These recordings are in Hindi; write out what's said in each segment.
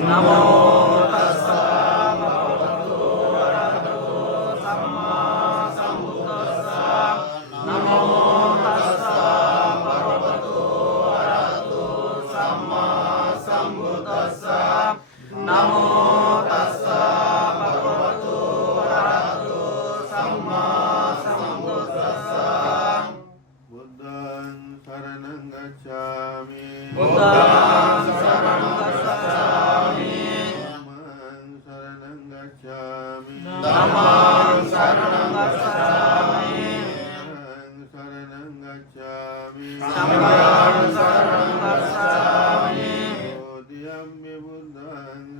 නමෝ තස්ස භගවතු අරහතෝ සම්මා සම්බුද්දස්ස නමෝ තස්ස භගවතු අරහතෝ සම්මා සම්බුද්දස්ස නමෝ තස්ස භගවතු අරහතෝ සම්මා සම්බුද්දස්ස බුද්ධං සරණං ගච්ඡාමි බුද්ධං සරණං ගච්ඡාමි ධම්මං සරණං ගච්ඡාමි ධම්මං සරණං ගච්ඡාමි සරණං ගච්ඡාමි සංඝං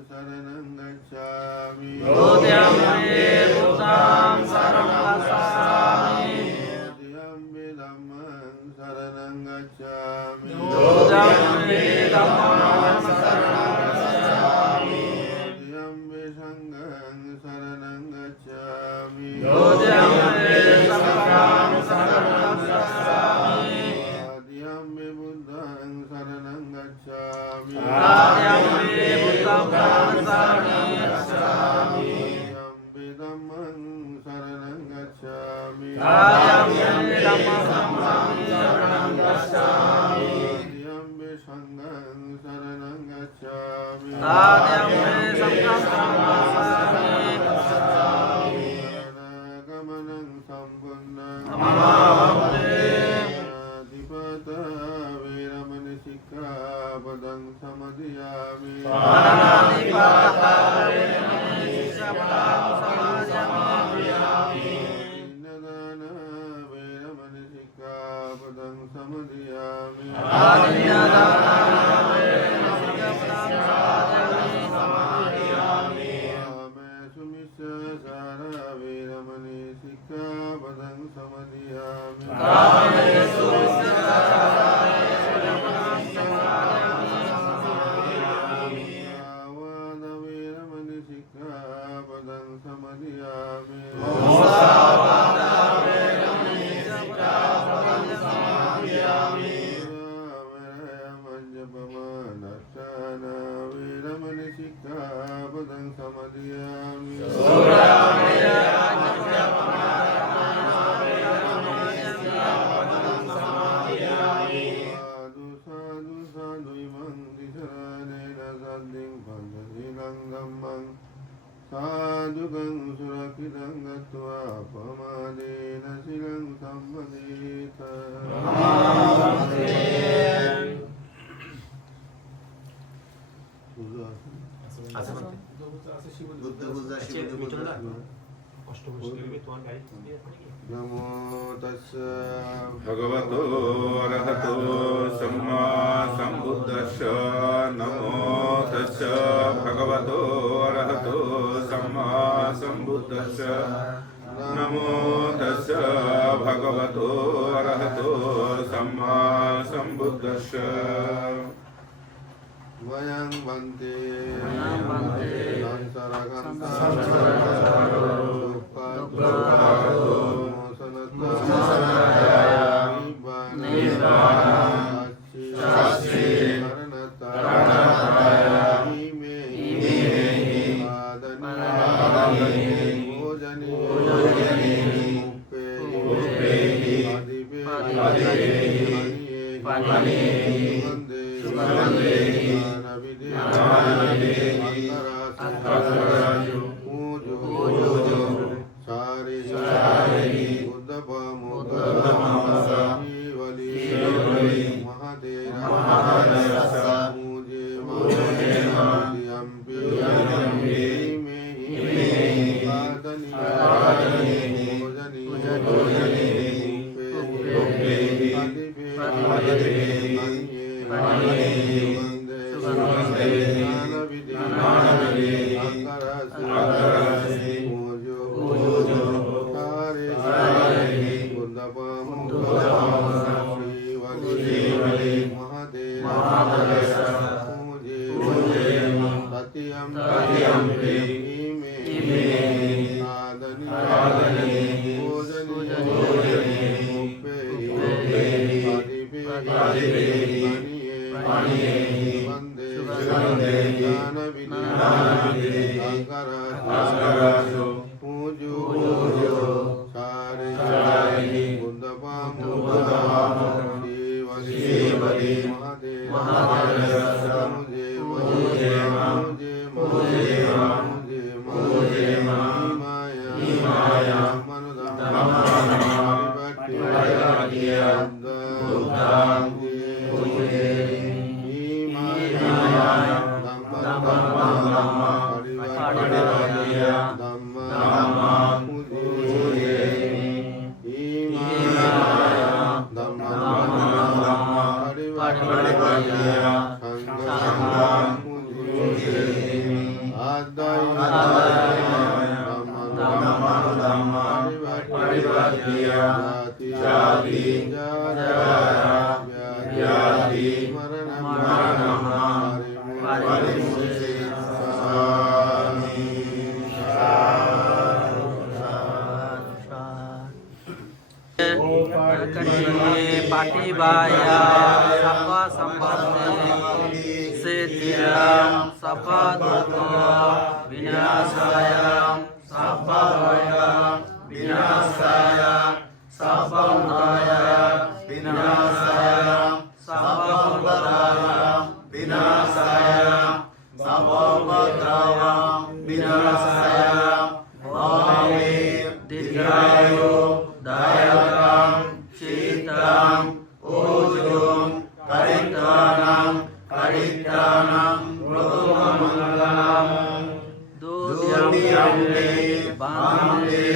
සරණං ගච්ඡාමි යෝධියම්මේ බුද්ධං සරණං ගච්ඡාමි යෝධියම්මේ බුද්ධං සරණං ගච්ඡාමි යෝධියම්මේ ධම්මං සරණං ගච්ඡාමි යෝධියම්මේ ධම්මං සරණං ගච්ඡාමි යෝධියම්මේ සංඝං සරණං ගච්ඡාමි යෝධියම්මේ සංඝං සරණං ගච්ඡාමි ආදියම්මේ බුද්ධං සරණං ගච්ඡාමි ආදියම්මේ බුද්ධං සරණං ගච්ඡාමි යම්බේ ධම්මං සරණං ගච්ඡාමි ආදියම්මේ ධම්මං සරණං ගච්ඡාමි යම්බේ සංඝං සරණං ගච්ඡාමි ආදියම්මේ සංඝං සරණං ගච්ඡාමි ගමනං සම්පන්නං නමෝතේ අධිපත වේරමණී සික්ඛාපදං සමාදියාමි පාණාතිපාතා වේරමණී සික්ඛාපදං සමාදියාමි ඉන්නදාන වේරමණී සික්ඛාපදං සමාදියාමි ආදින්නාදාන වේරමණී සික්ඛාපදං සමාදියාමි සුමිස්සාර වේරමණී සික්ඛාපදං සමාදියාමි කාමේසු විස්සාරාය වේරමණී සික්ඛාපදං සමාදියාමි ආවාද වේරමණී සික්ඛාපදං සමාදියාමි මුසාවාදා වේරමණී සික්ඛාපදං සමාදියාමි මඤ්ඤපමානච්ඡාන වේරමණී සික්ඛාපදං සමාදියාමි සාදු සාදු සාදු ඉමං දිසරණේන සද්දින් පංචශීලං ධම්මං සාදුකං සුරකිතං ගත්වා පමාදේන සිලං සම්පදේත නමෝ තස්ස භගවතෝ අරහතෝ සම්මා සම්බුද්දස්ස නමෝ තස්ස භගවතෝ අරහතෝ සම්මා සම්බුද්දස්ස නමෝ තස්ස භගවතෝ අරහතෝ සම්මා සම්බුද්දස්ස වයං වන්තේ සංසරගන්ත Patibaya Sapa Sampati Siddhyam Sapa Dukha Vinasaya Sapa Baya Vinasaya Sapa Mudaya Vinasaya Sapa Mudaya Vinasaya Sapa Mudaya Vinasaya Bhave Didyayo Dayakam Citam Ujum Karittanam Karittanam Rutumamangalam Dudyamde Bhante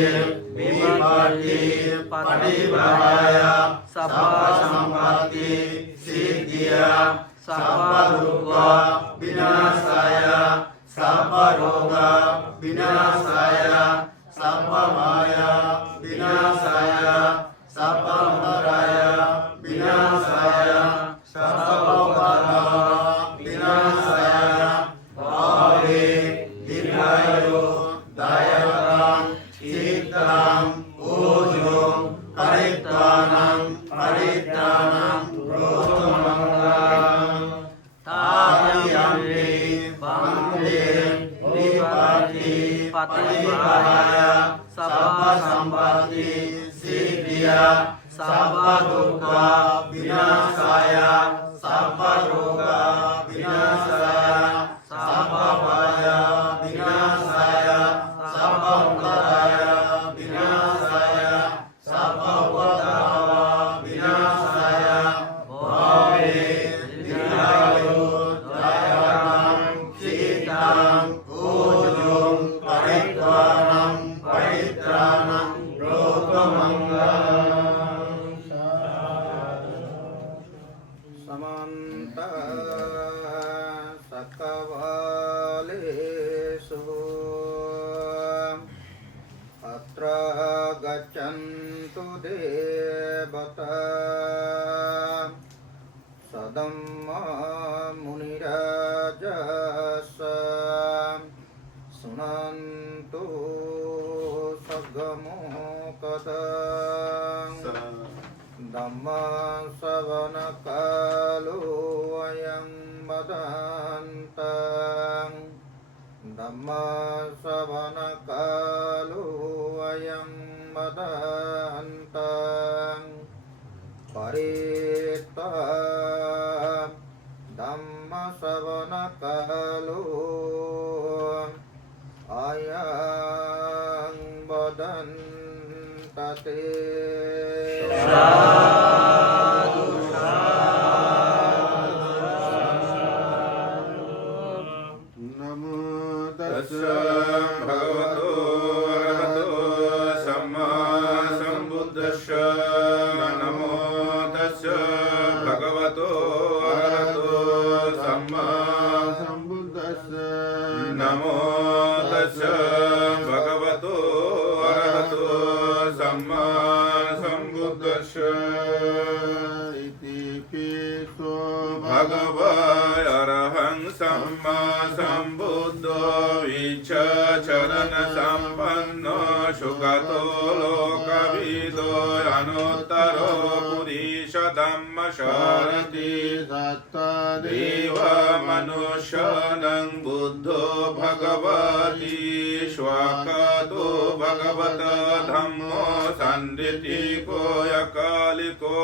Vipatti Patibhaya Sapa Sampati Siddhya Sapa Dukha Vinasaya Sapa Roga Vinasaya Sapa Maya Vinasaya Sapa Maraya Vinasaya Sapa Pada Vinasaya Bhave Didyayo Dayakam Citam Ujum Karittanam Karittanam Rutumangalam Tatyamde Bhante Vipatti Patibhaya Sapa Sampati Siddhya Sapa Dukha Vinasaya Sapa Roga Vinasaya Sapa Baya Vinasaya Sapa Mudaya Vinasaya Sapa Wadava Vinasaya Bhave Didyayo Dayakam Citam Ujum Karittanam Karittanam Rutumangalam Samanta Sakavalesu Atra Gachantu Devata Sadamma Munirajasa Sunantu Sagamo Kadam Dhamma Savana Kalu Ayam Badantang Dhamma Savana Kalu Ayam Badantang Parita Dhamma Savana Kalu Ayam Badantate Sadhu Namo tassa Bhagavato Arahato Samma Sambuddhassa Namo tassa Bhagavato Arahato Samma Sambuddhassa Namo tassa Bhagavato Arahato Samma Sambuddhassa Iti piso Bhagava Arahang Samma Sambuddho Vicha Charana Sampanno Shukato Lokavido Anuttaro Purisha Dhamma Sharati Satta Deva Manushanang Buddho Bhagavati Shwakato Bhagavata Dhammo Sanditiko Yakaliko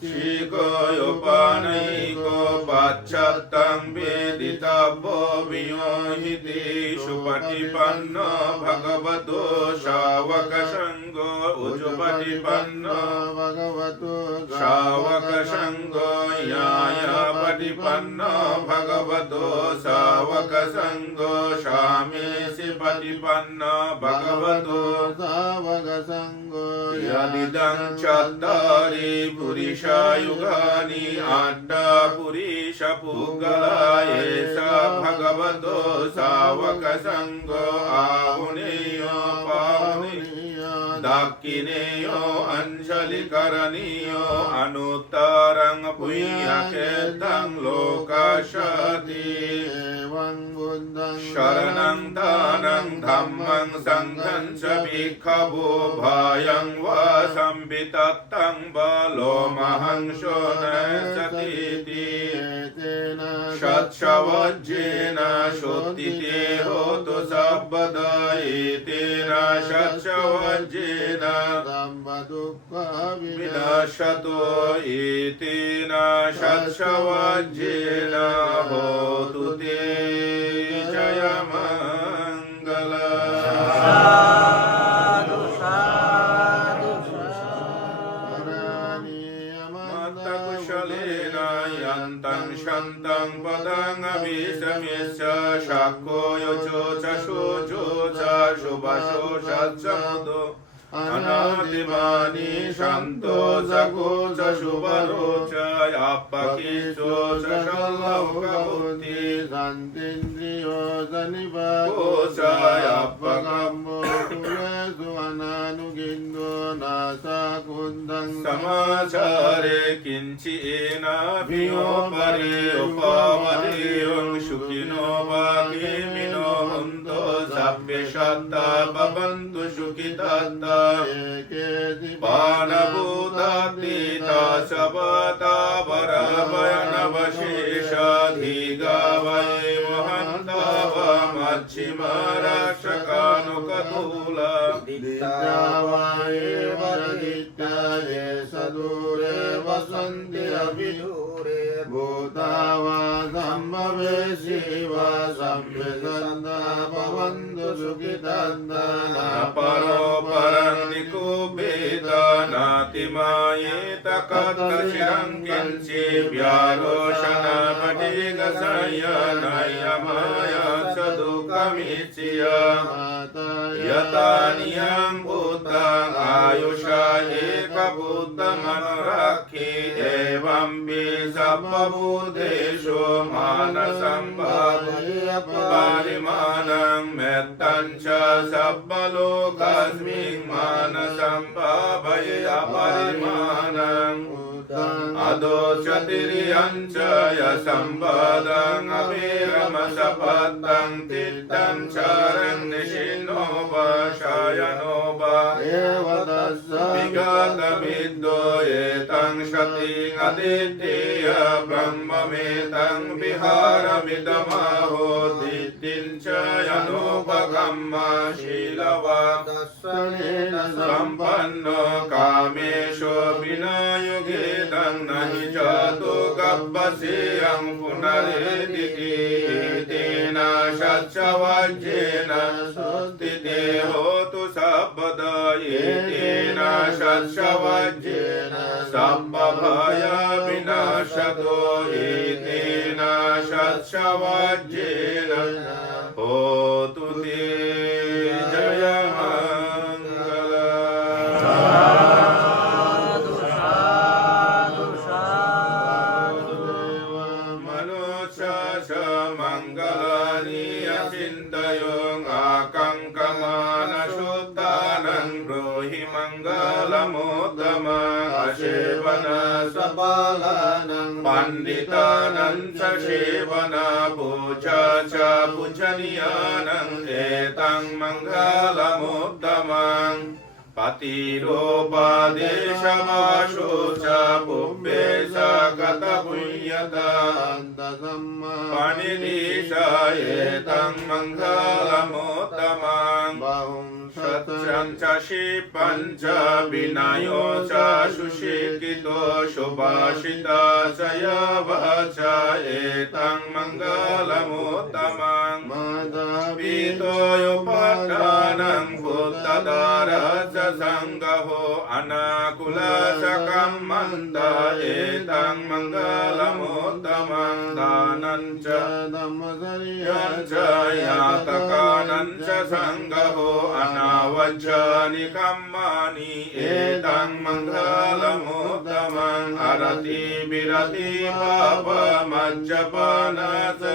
Shiko Yopanayiko Pachattang Veditabo Viyohiti Shupatipanno Bhagavato Shavaka Sangho Ujupatipanno Bhagavato Shavaka Sangho Yaya පටිපන්නෝ භගවතෝ සාවක සංඝෝ සාමේසි පටිපන්නෝ භගවතෝ සාවක සංඝෝ යදිදං චත්තාරි පුරිෂා යුගානි අට්ඨා පුරිෂ පුග්ගලා ඒසා භගවතෝ සාවක සංඝෝ ආහුනේයෝ පාහුනේයෝ දක්ඛිනේයෝ අංශලි කරණීයෝ අනුත්තරං පුඤ්ඤකේතං ලෝකශාති එවං බුද්ධං शरणं दानं धम्मं संघं च भिक्खवो भयं वा संवितत्तं बलो महंसो न सतीति शत्सवज्जेन शोत्तिते होतु सर्वदा एतेन शत्सवज्जेन विनश्यतो एतेन शत्सवज्जेन होतु ते जय मंगल साधु साधु मत कुशलेन यन्तं शन्तं पदं अभिसमेस्य शाको योचो च शोचो च शुभशो सत्समुदो अनादिमानि शन्तो जगो च शुभरो च यापकिचो च शल्लौकबुद्धि शान्तिन्द्रियो को जनिवाको च यापकम् यापकम्बो कुलेषु अनानुगिन्दो नासा कुन्दं समाचारे किञ्चिनाभियोपरि उपवरीयं सुखिनो वाकिमिनो हन्तो सभ्य सत्ता भवन्तु सुखितात्ता पानभूतातीता शपथा परभयनवशेषाधिगा वै महन्ता वा मच्छिमारक्षकानुकतूला दित्यावाये वरदित्याये सदूरे वसन्ति अभिदूरे भूतावा सम्भवे शिवा सम्भ्यसन्दा भवन्तु सुखितान्दाना परो परन्निको वेदा नातिमायेत कथशिरं किञ्चि व्यारोषण पटिगसंयनयमाया च दुःखमिच्य यतानियं भूतं आयुषा एकभूतमनुरक्षि एवं विसर्वभूतेषु मानसं परिमाणं मेत्तं च सर्वलोकस्मिन् मानसं भावये अपरिमाणम् अदोचतिरियं च यसम्पदं अभिरमसपदं तिष्ठं चरन् निशिनो वशयनो वा विगतमिद्दो एतं शतिं अदित्य ब्रह्ममेतं विहारमिदमाहो दित्तिं च यनोपगम्म शीलवान् सम्पन्नो कामेषु विनायुगे नहि जातो गब्बसेयं पुनरेदिति तेन शत्सवज्जेन स्थिते होतु सर्वदा तेन शत्सवज्जेन सर्वभय विनाशतो तेन शत्सवज्जेन होतु ते जय मंगल साधु साधु साधु मनुष्य मंगलानि अचिन्तयं आकङ्कमानशुद्धानं ब्रूहि मङ्गलमुत्तम असेवन सबालानं पण्डितानं च सेवन पूजा च पूजनीयानं एतं मङ्गलमुत्तमं पतिरोपादेशमाशो च पुब्बे स गतपुण्यतान्तसम्मा पणिदिशा एतं मङ्गलमुत्तमं सत्यं च शिपं च विनयो च सुशिक्षितो सुभाषिता च यव च एतं मङ्गलमुत्तमं Pitoyupatanam Buddhadarasa Sangaho Anakula Sakammanta Etang Mangalamuttamang Danancha Yancha Yatakanancha Sangaho Anavajjani Kammani Etang Mangalamuttamang Arati Birati Papa Majjapanasa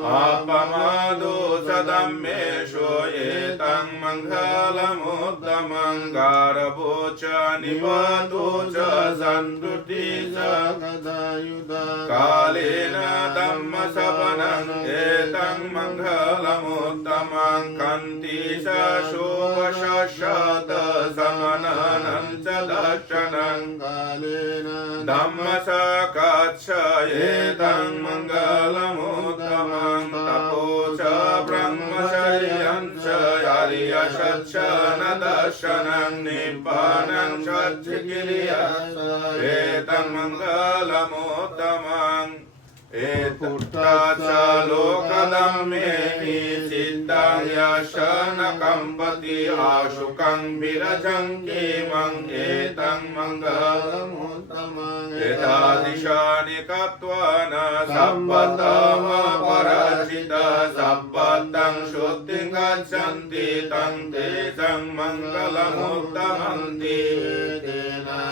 Apamado Sadammesho Etang Mangalamuttamang Garabocha Nivatocha Santuti Sagadayuda Kalena Dhammasavanang Etang Mangalamuttamang Kantisa Shobhashashata Samananancha Darshanang Kalena Dhammasakatsha Etang Mangalamuttamang Tapocha Brahmacharyancha Ariyashacha Nadashanang Nippanang Chachikiriya Etang Mangalamuttamang Eputtacha Lokadammehi Siddhang Yashana Kampati Ashukang Virajang Kimang Etang Mangalamuttamang Etadishani Katwana Sabbhatama Parachita Sabbhatang Shuddhing Gachanti Tang Tesang Mangalamuttamang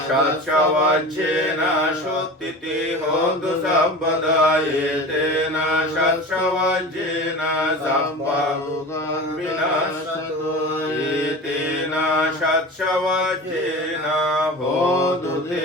Shachavajjena Shuddhiti Hodu Sabbhada Etena Shachavajjena Sabbhavugan Vinashatu Etena Shachavajjena Hodu Te